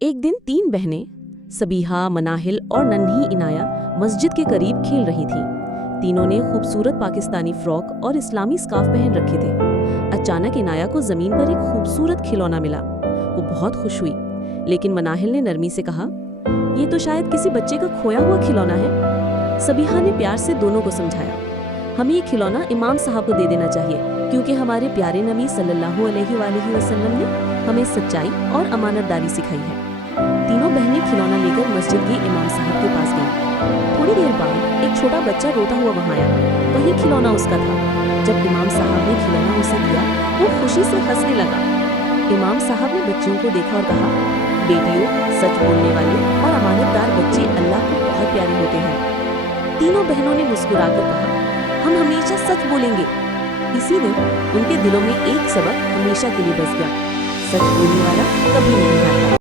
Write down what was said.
एक दिन 3 बहनें सबीहा, मनाहिल और नन्ही इनाया मस्जिद के करीब खेल रही थीं। तीनों ने खूबसूरत पाकिस्तानी फ्रॉक और इस्लामी स्कार्फ पहन रखे थे। अचानक इनाया को जमीन पर एक खूबसूरत खिलौना मिला। वो बहुत खुश हुई, लेकिन मनाहिल ने नरमी से कहा, ये तो शायद किसी बच्चे का खोया हुआ खिलौना है। सबीहा ने प्यार से दोनों को समझाया, हमें ये खिलौना इमाम साहब को दे देना चाहिए, क्योंकि हमारे प्यारे नबी सल्लल्लाहु अलैहि वसल्लम ने हमें सच्चाई और अमानतदारी सिखाई है। तीनों बहनें खिलौना लेकर मस्जिद के इमाम साहब के पास गईं। थोड़ी देर बाद एक छोटा बच्चा रोता हुआ वहां आया। वही खिलौना उसका था। जब इमाम साहब ने खिलौना उसे दिया, वो खुशी से हंसने लगा। इमाम साहब ने बच्चियों को देखा और कहा, बेटियों, सच बोलने वाले और अमानतदार बच्चे अल्लाह को बहुत प्यारे होते हैं। तीनों बहनों ने मुस्कुराकर कहा, हम हमेशा सच बोलेंगे। इसी दिन उनके दिलों में एक सबक हमेशा के लिए बस गया, सच बोलने वाला कभी नहीं हारता।